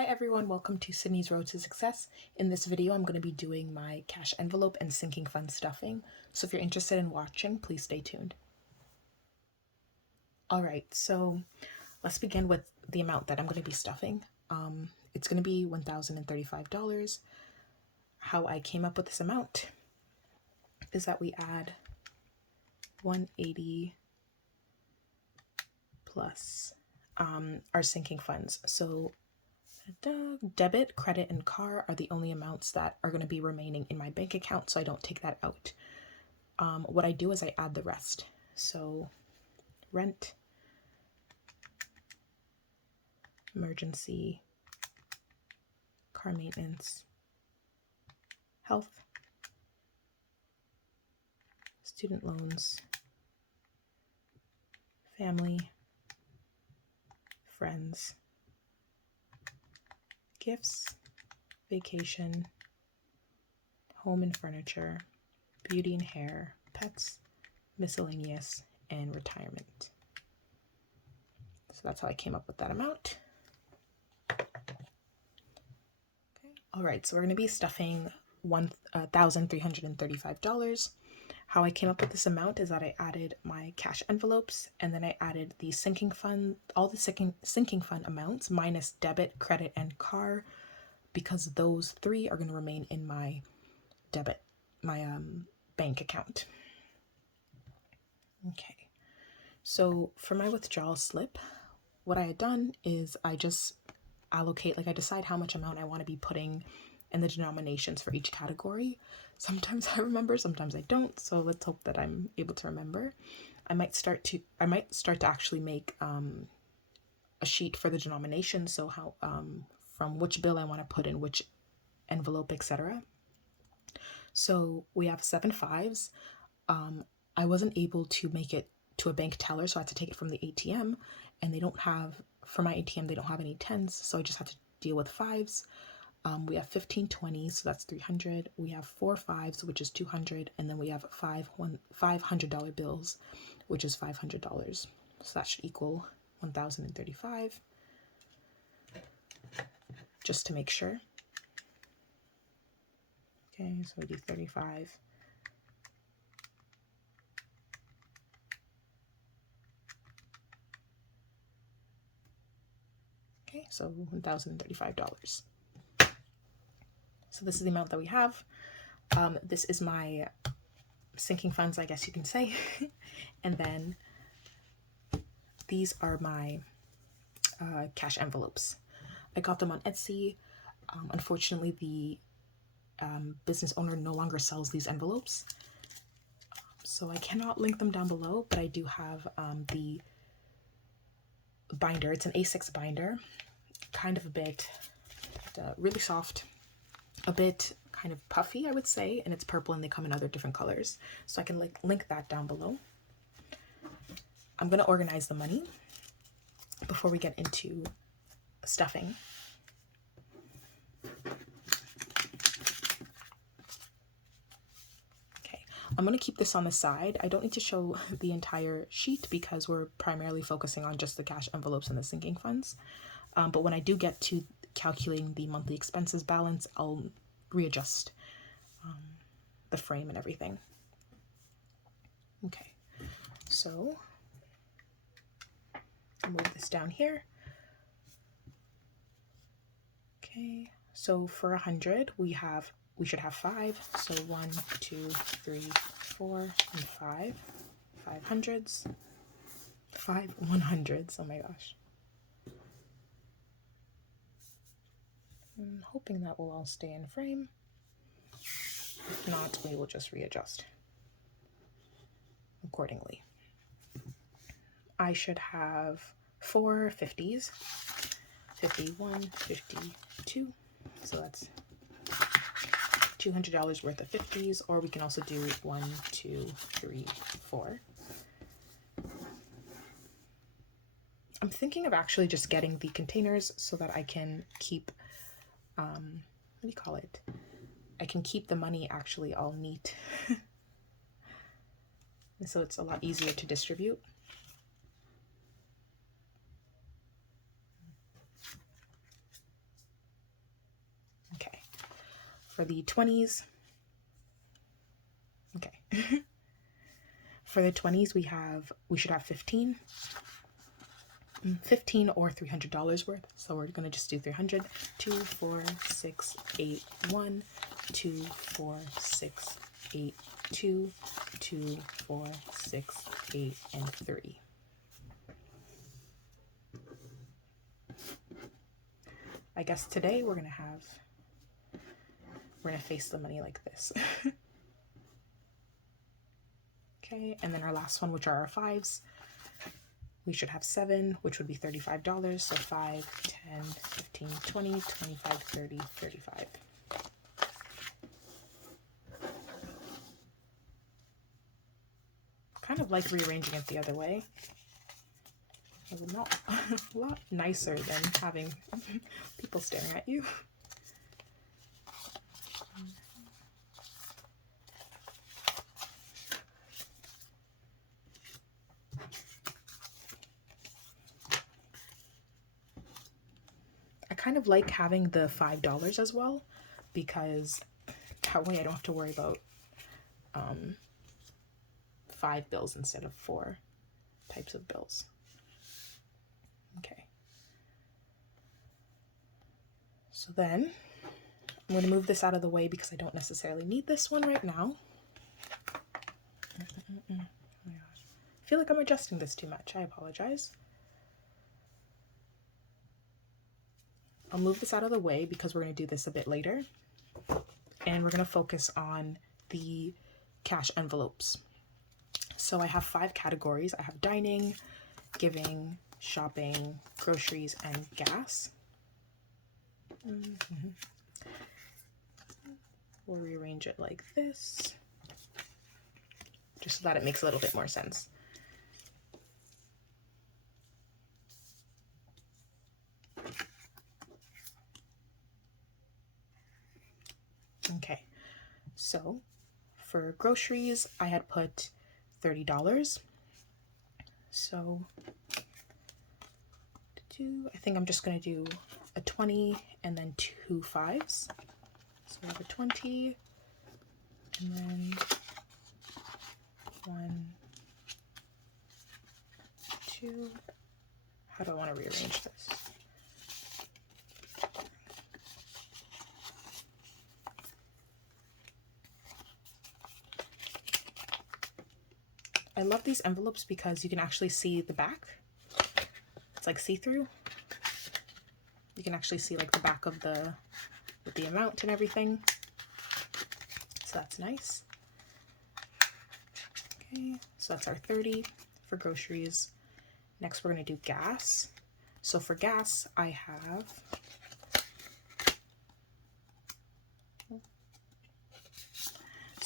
Hi everyone, welcome to Sydney's Road to Success. In this video, I'm going to be doing my cash envelope and sinking fund stuffing. So if you're interested in watching, please stay tuned. All right, so let's begin with the amount that I'm going to be stuffing. It's going to be $1,035. How I came up with this amount is that we add 180 plus our sinking funds. So debit, credit, and car are the only amounts that are going to be remaining in my bank account, so I don't take that out. What I do is I add the rest. So rent, emergency, car maintenance, health, student loans, family, friends, gifts, vacation, home and furniture, beauty and hair, pets, miscellaneous, and retirement. So that's how I came up with that amount. Okay. All right, so we're going to be stuffing $1,335. How I came up with this amount is that I added my cash envelopes and then I added the sinking fund, all the sinking fund amounts minus debit, credit, and car, because those three are going to remain in my bank account. Okay, so for my withdrawal slip, what I had done is I just allocate, I decide how much amount I want to be putting in the denominations for each category. Sometimes I remember, sometimes I don't. So let's hope that I'm able to remember. I might start to actually make a sheet for the denomination. So how from which bill I want to put in which envelope, etc. So we have 7 5s. I wasn't able to make it to a bank teller, so I had to take it from the ATM, and they don't have, for my ATM, they don't have any 10s, so I just had to deal with 5s. We have 15 20s, so that's 300. We have 4 5s, which is 200, and then we have $500 bills, which is $500. So that should equal 1,035. Just to make sure. Okay, so we do 35. Okay, so $1,035. So this is the amount that we have. This is my sinking funds, I guess you can say. And then these are my cash envelopes. I got them on Etsy. Unfortunately, the business owner no longer sells these envelopes, so I cannot link them down below, but I do have the binder. It's an A6 binder, kind of a bit really soft, a bit kind of puffy, I would say, and it's purple, and they come in other different colors, so I can link that down below. I'm going to organize the money before we get into stuffing. Okay, I'm going to keep this on the side. I don't need to show the entire sheet because we're primarily focusing on just the cash envelopes and the sinking funds. But when I do get to calculating the monthly expenses balance, I'll readjust the frame and everything. Okay, so I'll move this down here. Okay, so for 100, we should have 5. So 1, 2, 3, 4, and 5. 500s. 5 100s. Oh my gosh. I'm hoping that will all stay in frame. If not, we will just readjust accordingly. I should have 4 50s. 51, 52. So that's $200 worth of 50s, or we can also do 1, 2, 3, 4. I'm thinking of actually just getting the containers so that I can keep, what do you call it? I can keep the money actually all neat. And so it's a lot easier to distribute. For the 20s, okay. For the 20s, we should have 15 or $300 worth. So we're going to just do 300. 2, 4, 6, 8, 1, 2, 4, 6, 8, 2, 2, 4, 6, 8, and 3. I guess today we're going to face the money like this. Okay, and then our last one, which are our 5s. We should have 7, which would be $35. So 5, 10, 15, 20, 25, 30, 35. Kind of like rearranging it the other way. It was not a lot nicer than having people staring at you. I kind of like having the $5 as well, because that way I don't have to worry about 5 bills instead of 4 types of bills. Okay. So then I'm going to move this out of the way because I don't necessarily need this one right now. I feel like I'm adjusting this too much. I apologize. I'll move this out of the way because we're going to do this a bit later. And we're going to focus on the cash envelopes. So I have 5 categories. I have dining, giving, shopping, groceries, and gas. We'll rearrange it like this, just so that it makes a little bit more sense. Okay, so for groceries, I had put $30. So I think I'm just going to do a 20 and then 2 5s. So we have a 20 and then 1, 2. How do I want to rearrange this? I love these envelopes because you can actually see the back. It's like see-through. You can actually see like the back of with the amount and everything. So that's nice. Okay, so that's our 30 for groceries. Next, we're going to do gas. So for gas, I have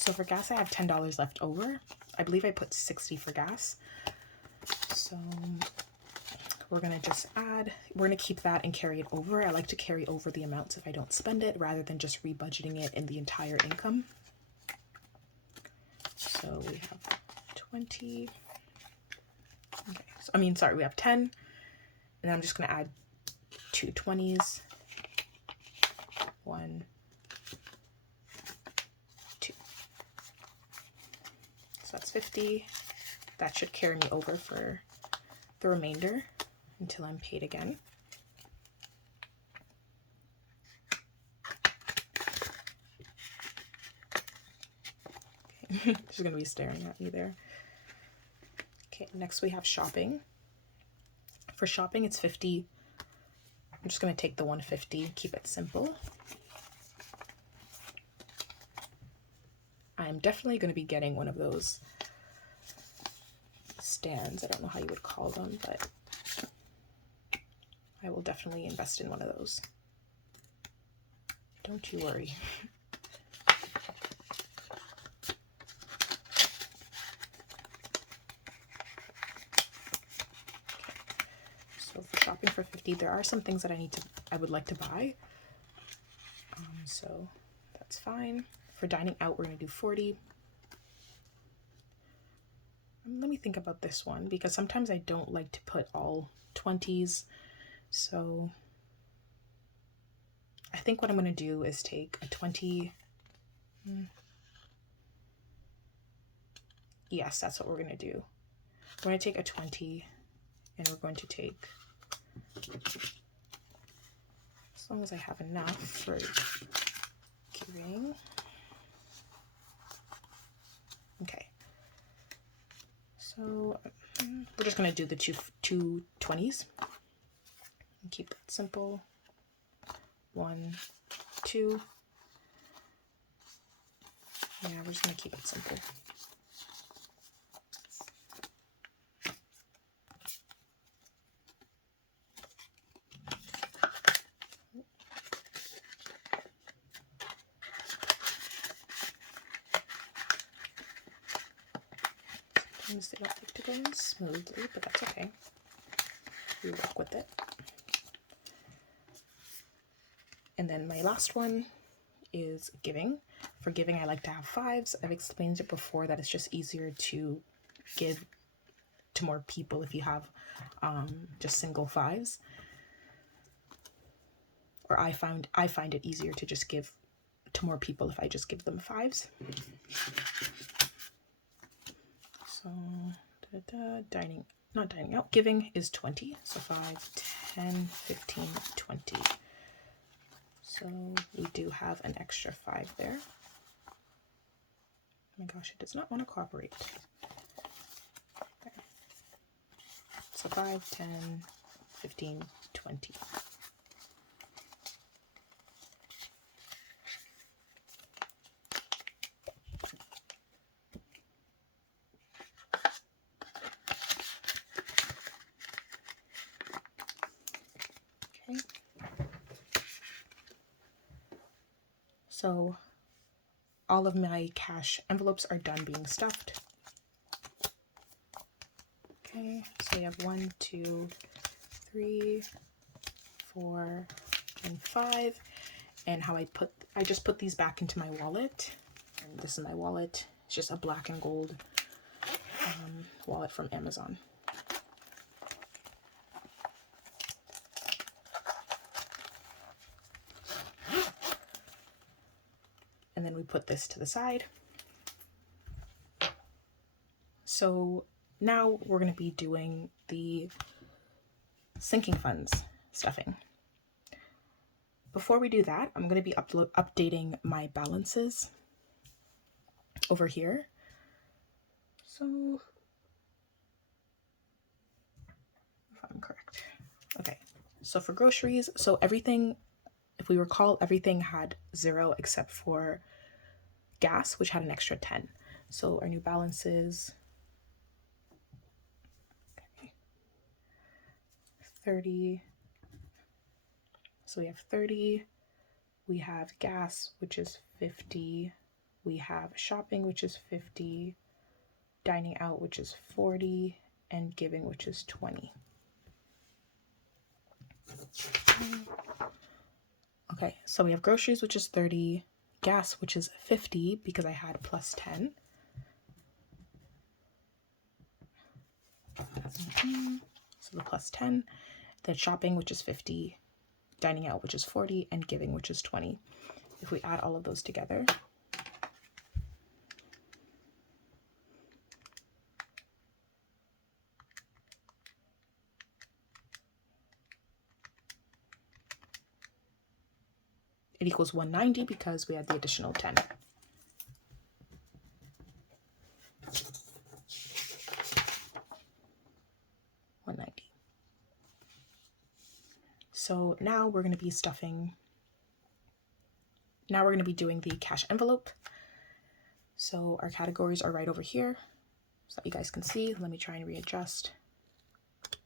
$10 left over. I believe I put 60 for gas. So we're going to just add, we're going to keep that and carry it over. I like to carry over the amounts if I don't spend it rather than just rebudgeting it in the entire income. So we have 20. Okay, so, we have 10. And then I'm just going to add 2 20s. 1, 2. So that's 50. That should carry me over for the remainder until I'm paid again. Okay, she's going to be staring at me there. Okay, next we have shopping. For shopping, it's 50. I'm just going to take the 150, keep it simple. I'm definitely going to be getting one of those stands. I don't know how you would call them, but I will definitely invest in one of those. Don't you worry. So for shopping for 50, there are some things that I would like to buy. So that's fine. For dining out, we're going to do 40. Let me think about this one because sometimes I don't like to put all 20s. So I think what I'm going to do is take a 20 Yes, that's what we're going to do. We're going to take a 20 and we're going to take, as long as I have enough for giving. Okay. So we're just going to do the two 20s and keep it simple. 1, 2. Yeah, we're just going to keep it simple. Sometimes they don't like to go in smoothly, but that's okay. We work with it. And then my last one is giving. For giving, I like to have 5s. I've explained it before that it's just easier to give to more people if you have just single 5s. Or I find it easier to just give to more people if I just give them 5s. So not dining out, giving is 20. So 5, 10, 15, 20. So we do have an extra 5 there. Oh my gosh, it does not want to cooperate. Okay. So 5, 10, 15, 20. Okay. So all of my cash envelopes are done being stuffed. Okay, so we have 1, 2, 3, 4, and 5. And how I just put these back into my wallet. And this is my wallet. It's just a black and gold wallet from Amazon. And then we put this to the side. So now we're going to be doing the sinking funds stuffing. Before we do that, I'm going to be updating my balances over here. So, if I'm correct. Okay, so for groceries, so everything, if we recall, everything had 0 except for gas, which had an extra 10. So our new balances, okay, 30. So we have 30. We have gas, which is 50. We have shopping, which is 50. Dining out, which is 40. And giving, which is 20. Okay, so we have groceries, which is 30. Gas, which is 50 because I had plus 10. So the plus 10. Then shopping, which is 50. Dining out, which is 40. And giving, which is 20. If we add all of those together, it equals 190 because we had the additional 10. So now we're going to be stuffing. Now we're going to be doing the cash envelope. So our categories are right over here so that you guys can see. Let me try and readjust. I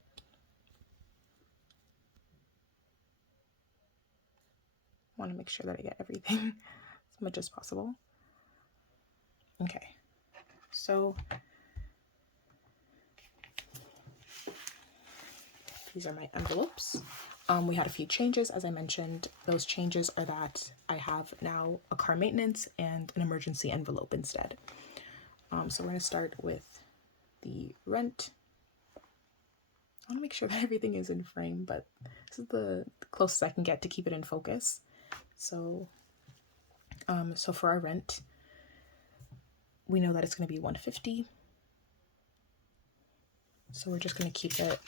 want to make sure that I get everything as much as possible. Okay, so these are my envelopes. We had a few changes, as I mentioned. Those changes are that I have now a car maintenance and an emergency envelope instead. So we're going to start with the rent. I want to make sure that everything is in frame, but this is the closest I can get to keep it in focus. So, so for our rent, we know that it's going to be 150. So we're just going to keep it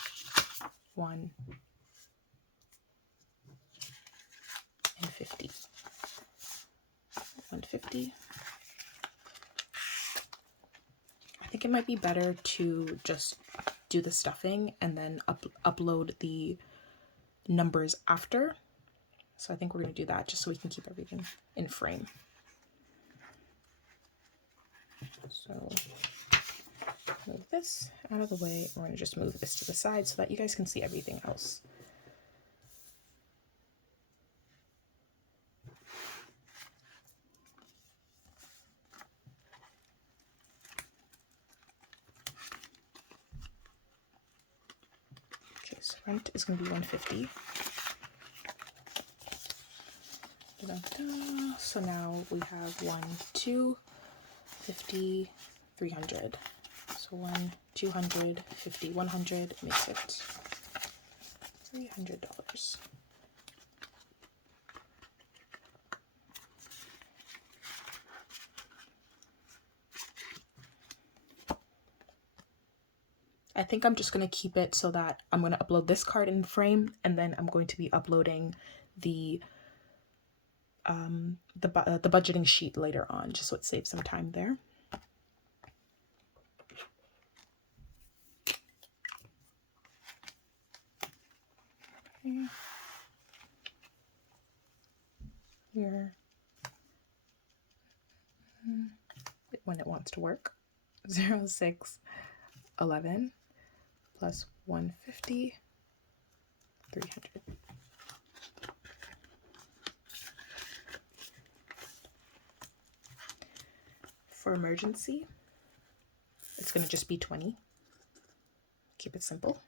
150. 150. I think it might be better to just do the stuffing and then upload the numbers after. So I think we're going to do that just so we can keep everything in frame. So move this out of the way. We're going to just move this to the side so that you guys can see everything else. Okay, so rent is going to be 150. Da-da-da. So now we have 1, 2, 50, 300. So 1, 200, 50, 100 makes it $300. I think I'm just going to keep it so that I'm going to upload this card in frame, and then I'm going to be uploading the budgeting sheet later on, just so it saves some time there. Okay. Here, when it wants to work, 0611 plus 150, 300. For emergency, it's going to just be 20. Keep it simple.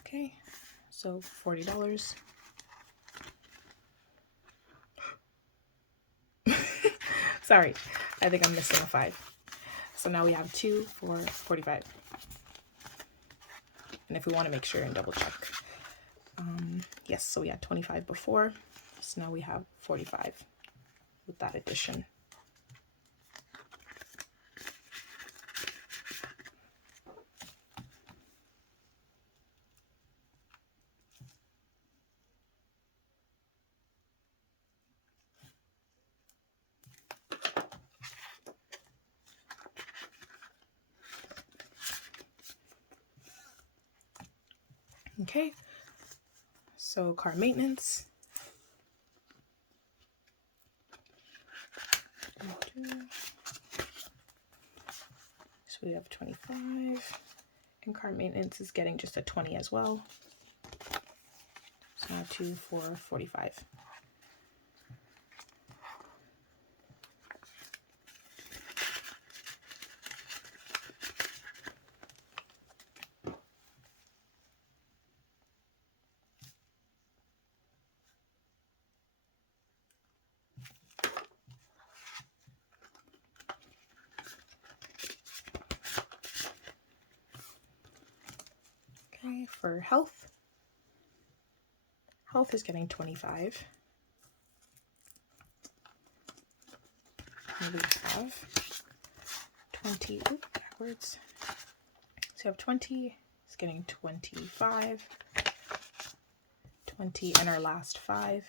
Okay, so $40. Sorry, I think I'm missing a 5. So now we have 2 for 45. And if we want to make sure and double check. Yes, so we had 25 before, so now we have 45 with that addition. Okay, so car maintenance. So we have 25, and car maintenance is getting just a 20 as well. So now 2 for 45. Okay, for health is getting 25. And we have 20, backwards. So you have 20, it's getting 25, 20, and our last 5.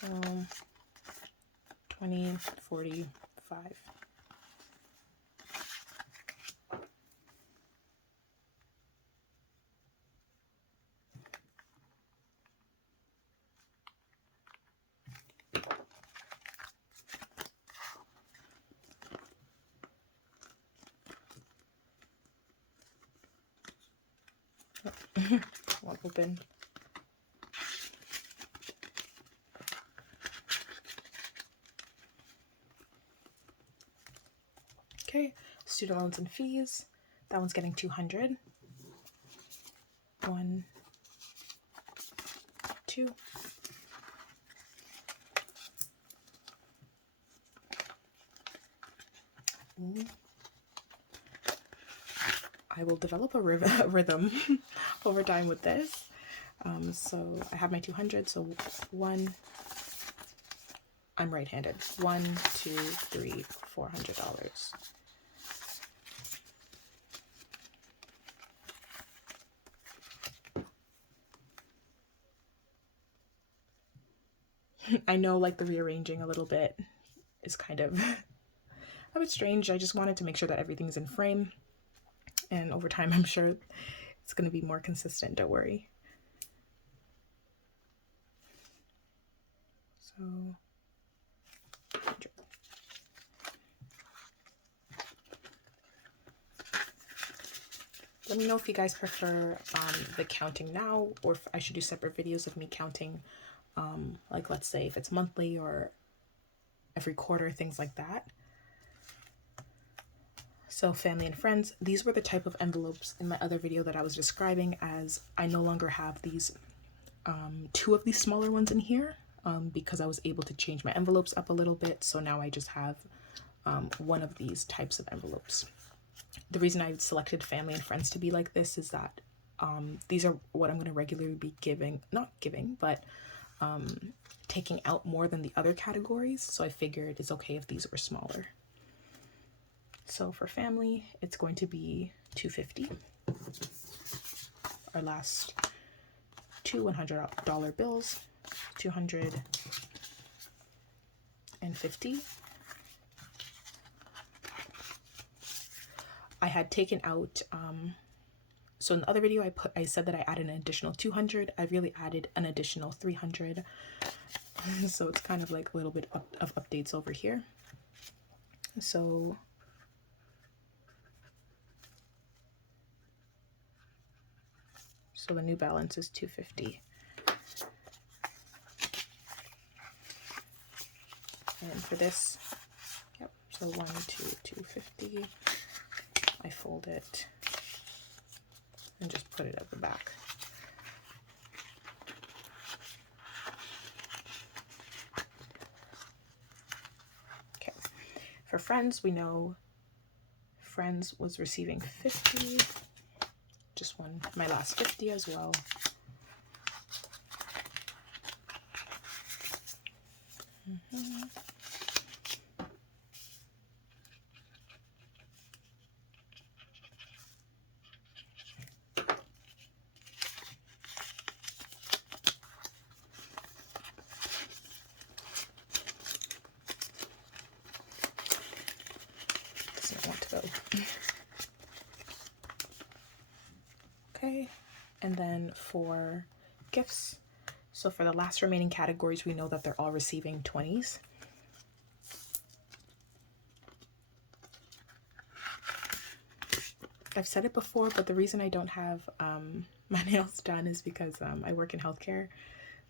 So 20, 45. Won't open. Okay, student loans and fees. That one's getting 200. 1, 2. I will develop a rhythm over time with this. So I have my 200, so one, I'm right-handed. $1, $2, $3, $400. I know, like, the rearranging a little bit is kind of a bit strange. I just wanted to make sure that everything's in frame, and over time I'm sure it's going to be more consistent, don't worry. So let me know if you guys prefer the counting now, or if I should do separate videos of me counting, like, let's say if it's monthly or every quarter, things like that. So family and friends, these were the type of envelopes in my other video that I was describing, as I no longer have these two of these smaller ones in here because I was able to change my envelopes up a little bit. So now I just have one of these types of envelopes. The reason I selected family and friends to be like this is that these are what I'm going to regularly be taking out more than the other categories. So I figured it's okay if these were smaller. So for family, it's going to be $250. Our last two $100 bills, $250. I had taken out, so in the other video I said that I added an additional 200. I really added an additional 300. So it's kind of like a little bit of updates over here. So the new balance is $250. And for this, yep, so 1, 2, 250. I fold it and just put it at the back. Okay, for friends, we know friends was receiving 50. Just one, my last 50 as well. Doesn't want to go. Okay, and then for gifts, so for the last remaining categories, we know that they're all receiving 20s. I've said it before, but the reason I don't have my nails done is because I work in healthcare,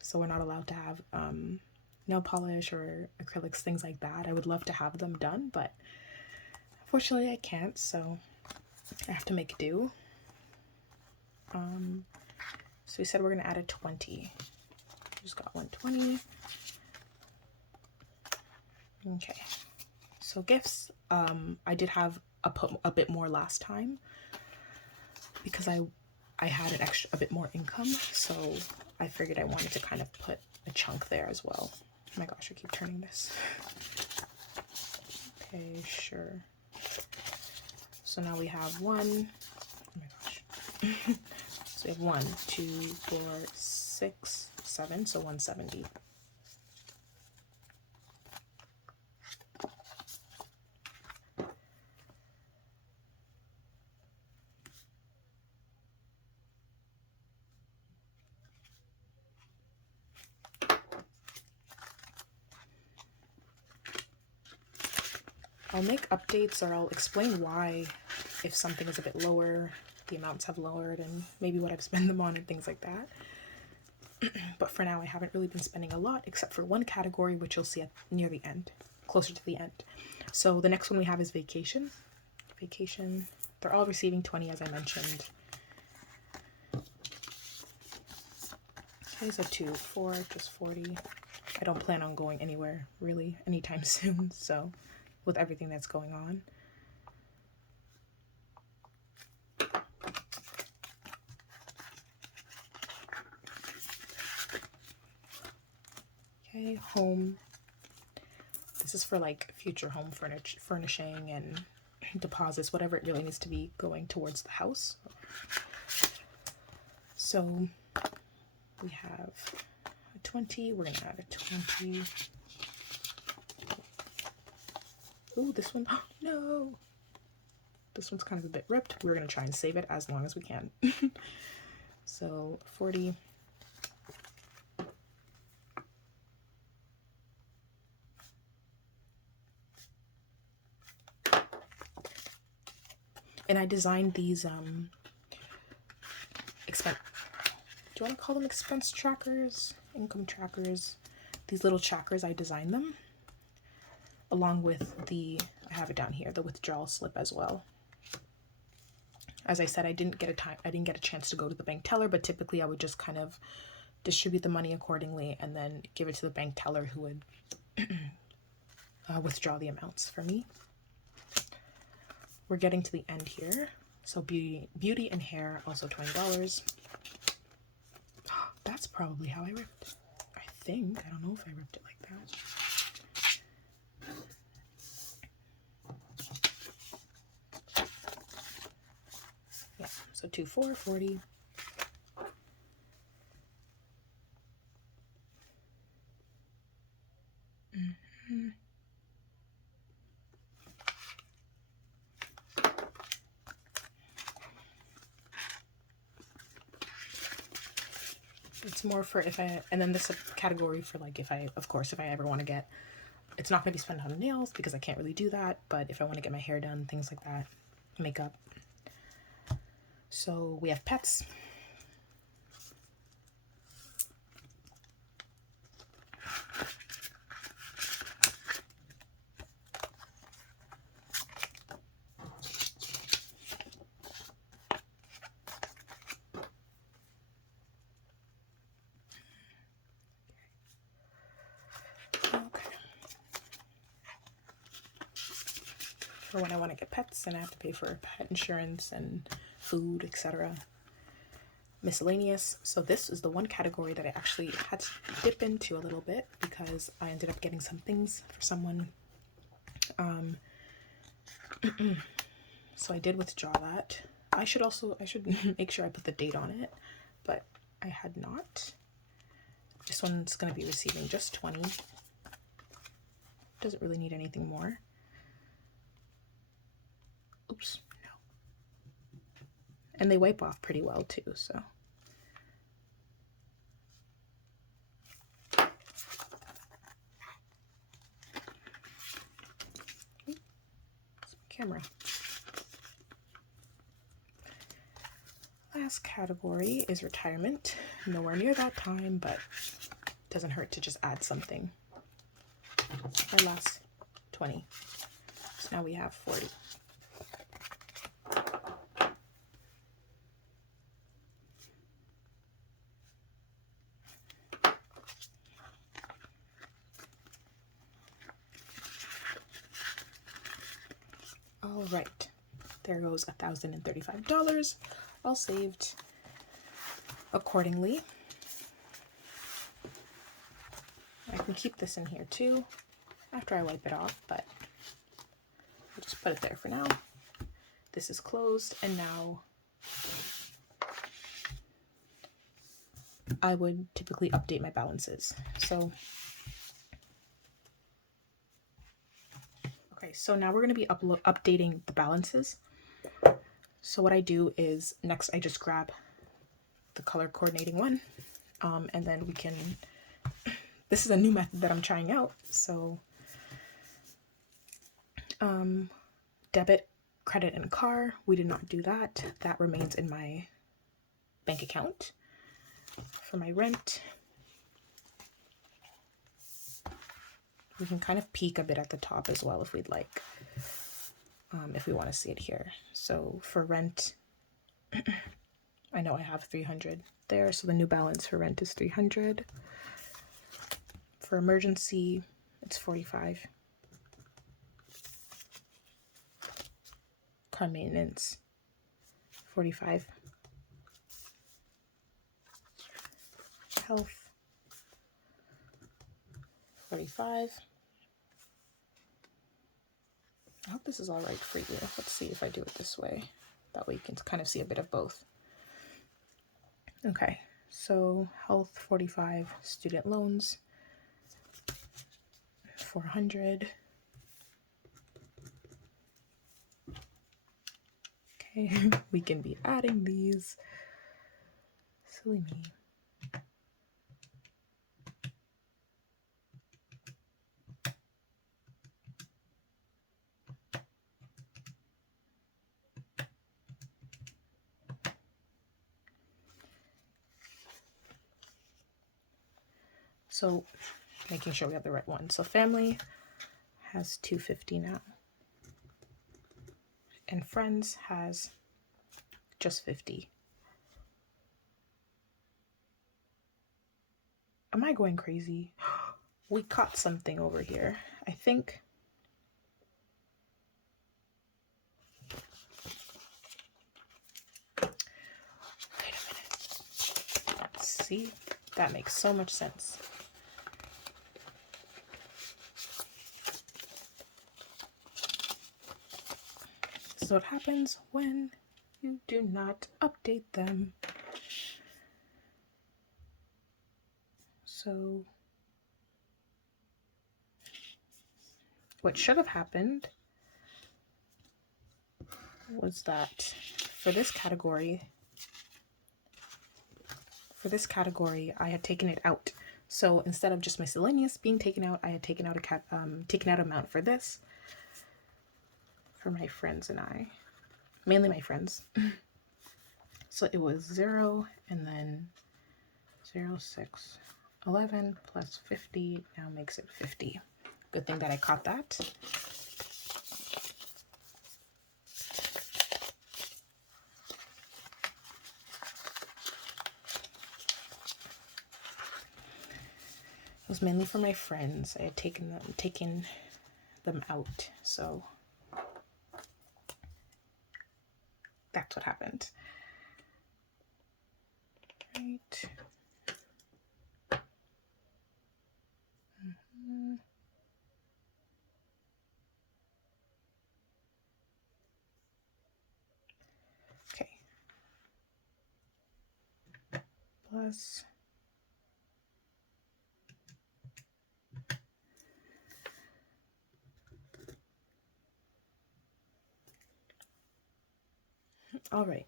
so we're not allowed to have nail polish or acrylics, things like that. I would love to have them done, but unfortunately I can't, so I have to make do. So we said we're going to add a 20. Just got 120. Okay, so gifts, I did have a bit more last time because I had a bit more income, so I figured I wanted to kind of put a chunk there as well. Oh my gosh, I keep turning this. Okay, sure. So now we have one. Oh my gosh. So we have 1, 2, 4, 6, 7, so 170. I'll make updates, or I'll explain why, if something is a bit lower, the amounts have lowered, and maybe what I've spent them on and things like that. But for now, I haven't really been spending a lot, except for one category, which you'll see near the end, closer to the end. So the next one we have is vacation. Vacation, they're all receiving 20, as I mentioned. Okay, so 2, 4, just 40. I don't plan on going anywhere, really, anytime soon, so with everything that's going on. Okay, home. This is for like future home furnishing and deposits, whatever it really needs to be going towards the house. So we have a 20, we're gonna add a 20. Ooh, this one, oh, no. This one's kind of a bit ripped. We're gonna try and save it as long as we can. So 40. And I designed these do you want to call them expense trackers, income trackers? These little trackers, I designed them along with I have it down here, the withdrawal slip as well. As I said, I didn't get a chance to go to the bank teller, but typically I would just kind of distribute the money accordingly and then give it to the bank teller who would withdraw the amounts for me. We're getting to the end here. So beauty and hair, also $20. That's probably how I ripped. I think. I don't know if I ripped it like that. Yeah, so 2, 4, 40. It's more for if I, and then this category for like if I ever want to get, it's not going to be spent on nails because I can't really do that, but if I want to get my hair done, things like that, makeup. So we have pets. For when I want to get pets and I have to pay for pet insurance and food, etc. Miscellaneous. So this is the one category that I actually had to dip into a little bit because I ended up getting some things for someone. So I did withdraw that. I should make sure I put the date on it, but I had not. This one's going to be receiving just 20. Doesn't really need anything more. Oops, no. And they wipe off pretty well too, so. Camera. Last category is retirement. Nowhere near that time, but it doesn't hurt to just add something. Our last 20. So now we have 40. All right, there goes $1,035, all saved accordingly. I can keep this in here too after I wipe it off, but I'll just put it there for now. This is closed, and now I would typically update my balances. So okay, so now we're going to be updating the balances. So what I do is next I just grab the color coordinating one, and then we can, this is a new method that I'm trying out. So debit, credit, and car, we did not do that. That remains in my bank account. For my rent, we can kind of peek a bit at the top as well if we'd like, if we want to see it here. So for rent, I know I have 300 there, so the new balance for rent is 300. For emergency, it's 45. Car maintenance, 45. Health, 45. I hope this is all right for you. Let's see if I do it this way. That way you can kind of see a bit of both. Okay, so health 45, student loans 400. Okay, we can be adding these. Silly me. So making sure we have the right one. So family has 250 now. And friends has just 50. Am I going crazy? We caught something over here. I think. Wait a minute. See, that makes so much sense. This is what happens when you do not update them. So what should have happened was that for this category, I had taken it out. So instead of just miscellaneous being taken out, I had taken out amount for this, for my friends and I, mainly my friends. So it was 0 and then 0, 6, 11 plus 50 now makes it 50. Good thing that I caught that. It was mainly for my friends. I had taken them out, so that's what happened. Right. Okay. Plus. All right.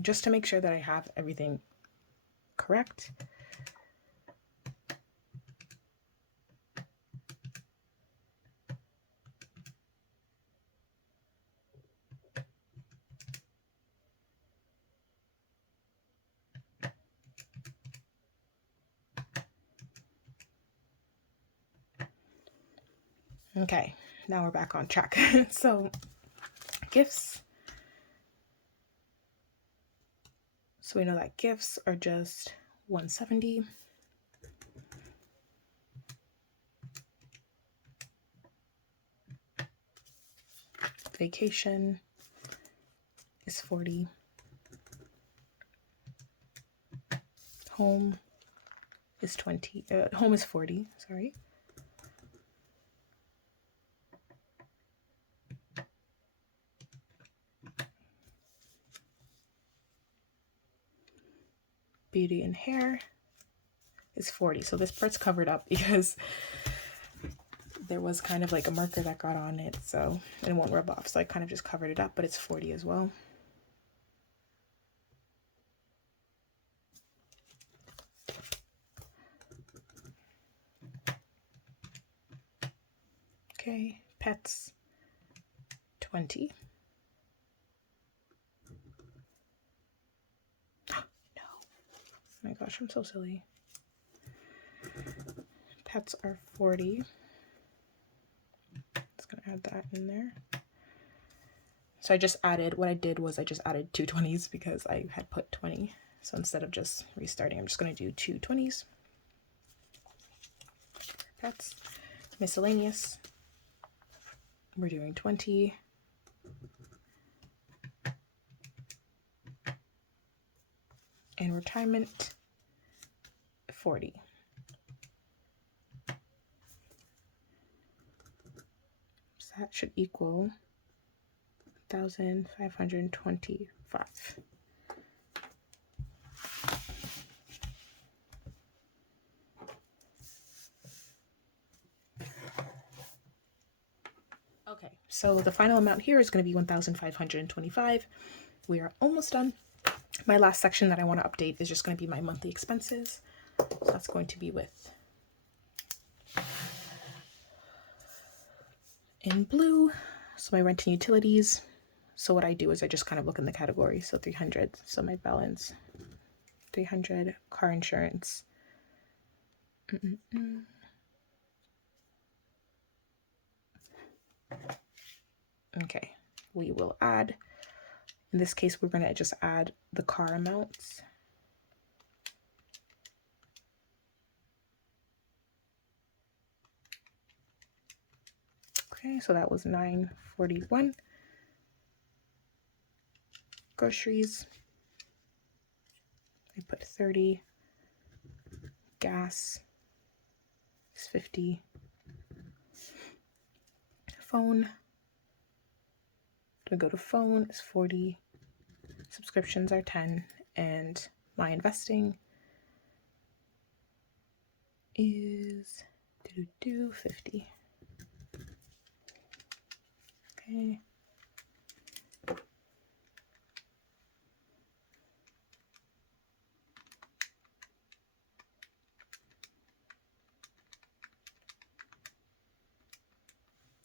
Just to make sure that I have everything correct. Okay, now we're back on track. So gifts. So we know that gifts are just 170. Vacation is 40. Home is 20. Home is 40, sorry. Beauty and hair is 40. So this part's covered up because there was kind of like a marker that got on it, so it won't rub off. So I kind of just covered it up, but it's 40 as well. Okay, pets, 20. No. Oh my gosh, I'm so silly. Pets are 40. Just gonna add that in there. So I just added, what I did was I just added 2 20s because I had put 20. So instead of just restarting, I'm just gonna do 2 20s. Pets, miscellaneous, we're doing 20. And retirement, 40. that should equal 1,525. Okay, so the final amount here is going to be 1,525. We are almost done. My last section that I want to update is just going to be my monthly expenses. So that's going to be with, in blue, so my rent and utilities. So what I do is I just kind of look in the category. So 300, so my balance, 300, car insurance. Okay, we will add, in this case, we're going to just add the car amounts. Okay, so that was $941. Groceries, I put 30. Gas is 50. Phone, to go to phone is 40. Subscriptions are 10. And my investing is 50. Okay.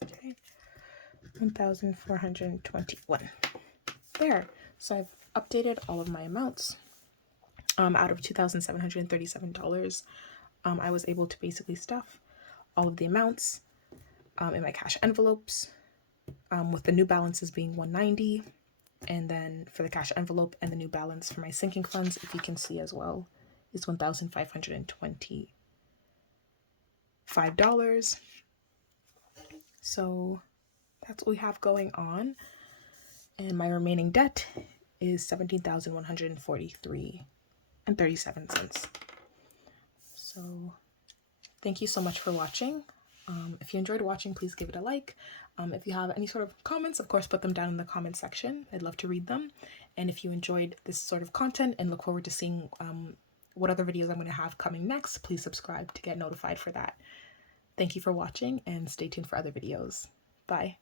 Okay. 1,421. There. So I've updated all of my amounts. Out of $2,737, I was able to basically stuff all of the amounts in my cash envelopes, with the new balances being $190. And then for the cash envelope and the new balance for my sinking funds, if you can see as well, is $1,525. So that's what we have going on. And my remaining debt is $17,143.37. So thank you so much for watching. If you enjoyed watching, please give it a like. If you have any sort of comments, of course, put them down in the comment section. I'd love to read them. And if you enjoyed this sort of content and look forward to seeing what other videos I'm going to have coming next, please subscribe to get notified for that. Thank you for watching and stay tuned for other videos. Bye.